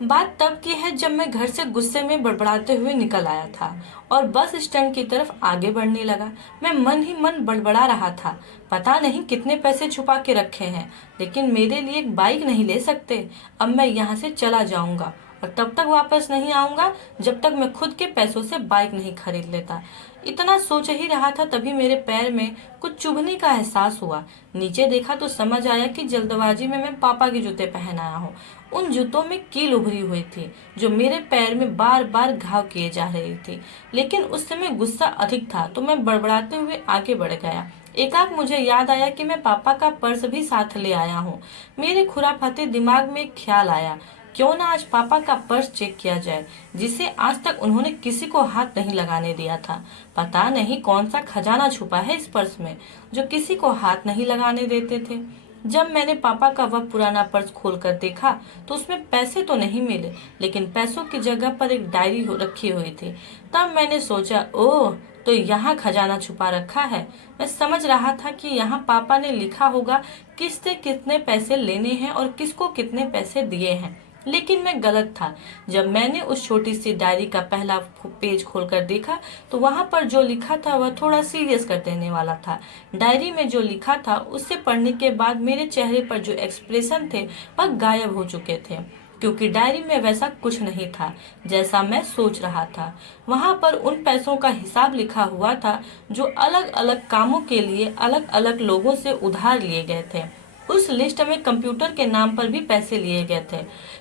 बात तब की है जब मैं घर से गुस्से में बड़बड़ाते हुए निकल आया था और बस स्टैंड की तरफ आगे बढ़ने लगा। मैं मन ही मन बड़बड़ा रहा था, पता नहीं कितने पैसे छुपा के रखे हैं, लेकिन मेरे लिए एक बाइक नहीं ले सकते। अब मैं यहाँ से चला जाऊंगा और तब तक वापस नहीं आऊंगा जब तक मैं खुद के पैसों से बाइक नहीं खरीद लेता। इतना सोच ही रहा था तभी मेरे पैर में कुछ चुभने का एहसास हुआ। नीचे देखा तो समझ आया कि जल्दबाजी में मैं पापा के जूते पहन आया हूँ। उन जूतों में कील उभरी हुई थी जो मेरे पैर में बार बार घाव किए जा रही थी। लेकिन उस समय गुस्सा अधिक था तो मैं बड़बड़ाते हुए आगे बढ़ गया। एकाएक मुझे याद आया कि मैं पापा का पर्स भी साथ ले आया हूँ। मेरे खुराफाते दिमाग में एक ख्याल आया, क्यों ना आज पापा का पर्स चेक किया जाए, जिसे आज तक उन्होंने किसी को हाथ नहीं लगाने दिया था। पता नहीं कौन सा खजाना छुपा है इस पर्स में जो किसी को हाथ नहीं लगाने देते थे। जब मैंने पापा का वह पुराना पर्स खोलकर देखा तो उसमें पैसे तो नहीं मिले, लेकिन पैसों की जगह पर एक डायरी रखी हुई थी। तब मैंने सोचा, ओह, तो यहाँ खजाना छुपा रखा है। मैं समझ रहा था कि यहाँ पापा ने लिखा होगा किससे कितने पैसे लेने हैं और किसको कितने पैसे दिए हैं। लेकिन मैं गलत था। जब मैंने उस छोटी सी डायरी का पहला पेज खोलकर देखा तो वहां पर जो लिखा था वह थोड़ा सीरियस कर देने वाला था। डायरी में जो लिखा था उसे पढ़ने के बाद मेरे चेहरे पर जो एक्सप्रेशन थे वह गायब हो चुके थे, क्योंकि डायरी में वैसा कुछ नहीं था जैसा मैं सोच रहा था। वहां पर उन पैसों का हिसाब लिखा हुआ था जो अलग अलग कामों के लिए अलग अलग लोगों से उधार लिए गए थे। उस लिस्ट में कंप्यूटर के नाम पर भी पैसे लिए गए थे।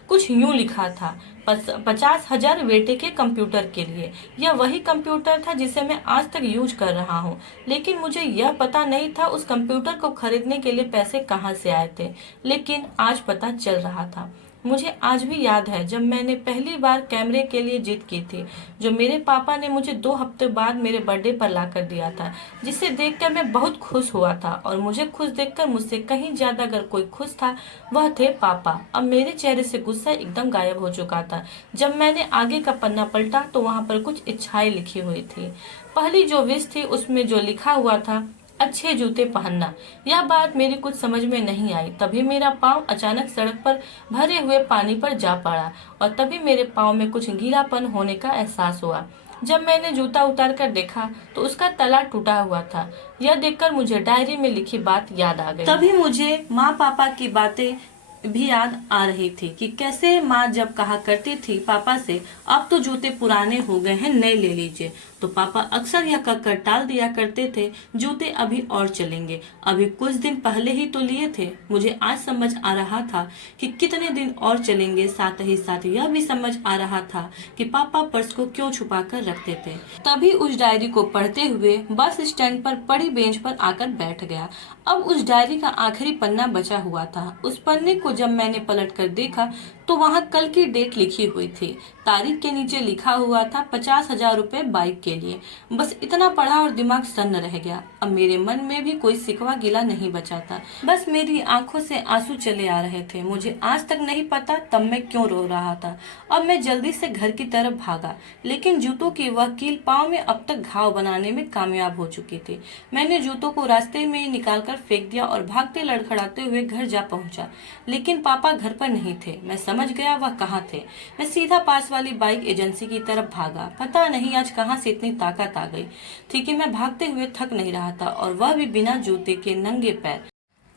कुछ यूं लिखा था, 50,000 बेटे के कंप्यूटर के लिए। यह वही कंप्यूटर था जिसे मैं आज तक यूज कर रहा हूँ, लेकिन मुझे यह पता नहीं था उस कंप्यूटर को खरीदने के लिए पैसे कहाँ से आए थे। लेकिन आज पता चल रहा था। मुझे आज भी याद है जब मैंने पहली बार कैमरे के लिए जिद की थी, जो मेरे पापा ने मुझे 2 हफ्ते बाद मेरे बर्थडे पर ला कर दिया था, जिसे देखकर मैं बहुत खुश हुआ था। और मुझे खुश देखकर मुझसे कहीं ज्यादा अगर कोई खुश था वह थे पापा। अब मेरे चेहरे से गुस्सा एकदम गायब हो चुका था। जब मैंने आगे का पन्ना पलटा तो वहां पर कुछ इच्छाएं लिखी हुई थी। पहली जो विश थी उसमें जो लिखा हुआ था, अच्छे जूते पहनना। यह बात मेरी कुछ समझ में नहीं आई। तभी मेरा पाँव अचानक सड़क पर भरे हुए पानी पर जा पड़ा और तभी मेरे पाँव में कुछ गीलापन होने का एहसास हुआ। जब मैंने जूता उतार कर देखा तो उसका तला टूटा हुआ था। यह देखकर मुझे डायरी में लिखी बात याद आ गई। तभी मुझे माँ पापा की बातें भी याद आ रही थी कि कैसे माँ जब कहा करती थी पापा से, अब तो जूते पुराने हो गए हैं, नए ले लीजिए, तो पापा अक्सर यह कहकर टाल दिया करते थे, जूते अभी और चलेंगे, अभी कुछ दिन पहले ही तो लिए थे। मुझे आज समझ आ रहा था कि कितने दिन और चलेंगे। साथ ही साथ यह भी समझ आ रहा था कि पापा पर्स को क्यों छुपा कर रखते थे। तभी उस डायरी को पढ़ते हुए बस स्टैंड पर पड़ी बेंच पर आकर बैठ गया। अब उस डायरी का आखिरी पन्ना बचा हुआ था। उस पन्ने को जब मैंने पलट कर देखा तो वहाँ कल की डेट लिखी हुई थी। तारीख के नीचे लिखा हुआ था 50,000 रुपए बाइक के लिए। बस इतना पढ़ा और दिमाग सन्न रह गया। अब मेरे मन में भी कोई सिकवा गिला नहीं बचा था, बस मेरी आंखों से आंसू चले आ रहे थे। मुझे आज तक नहीं पता तब मैं क्यों रो रहा था। अब मैं जल्दी से घर की तरफ भागा, लेकिन जूतों की वह कील पाँव में अब तक घाव बनाने में कामयाब हो चुकी थी। मैंने जूतों को रास्ते में ही निकाल कर फेंक दिया और भागते लड़खड़ाते हुए घर जा पहुंचा। लेकिन पापा घर पर नहीं थे। मैं समझ गया वह कहाँ थे। मैं सीधा पास वाली बाइक एजेंसी की तरफ भागा। पता नहीं आज कहाँ से इतनी ताकत आ गई थी कि मैं भागते हुए थक नहीं रहा था, और वह भी बिना जूते के नंगे पैर।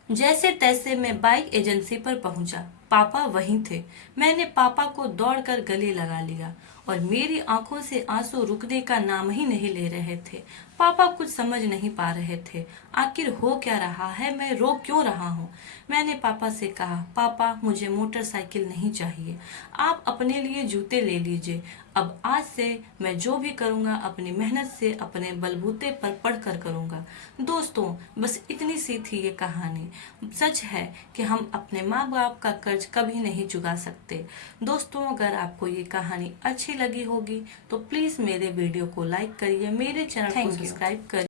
जैसे तैसे मैं बाइक एजेंसी पर पहुंचा। पापा वहीं थे। मैंने पापा को दौड़कर गले लगा लिया और मेरी आंखों से आंसू रुकने का नाम ही नहीं ले रहे थे। पापा कुछ समझ नहीं पा रहे थे, आखिर हो क्या रहा है, मैं रो क्यों रहा हूँ। मैंने पापा से कहा, पापा मुझे मोटरसाइकिल नहीं चाहिए, आप अपने लिए जूते ले लीजिए। अब आज से मैं जो भी करूँगा अपनी मेहनत से अपने बलबूते पर पढ़कर करूँगा। दोस्तों, बस इतनी सी थी ये कहानी। सच है कि हम अपने माँ बाप का कर्ज कभी नहीं चुका सकते। दोस्तों, अगर आपको ये कहानी अच्छी लगी होगी तो प्लीज़ मेरे वीडियो को लाइक करिए, मेरे चैनल को सब्सक्राइब करिए।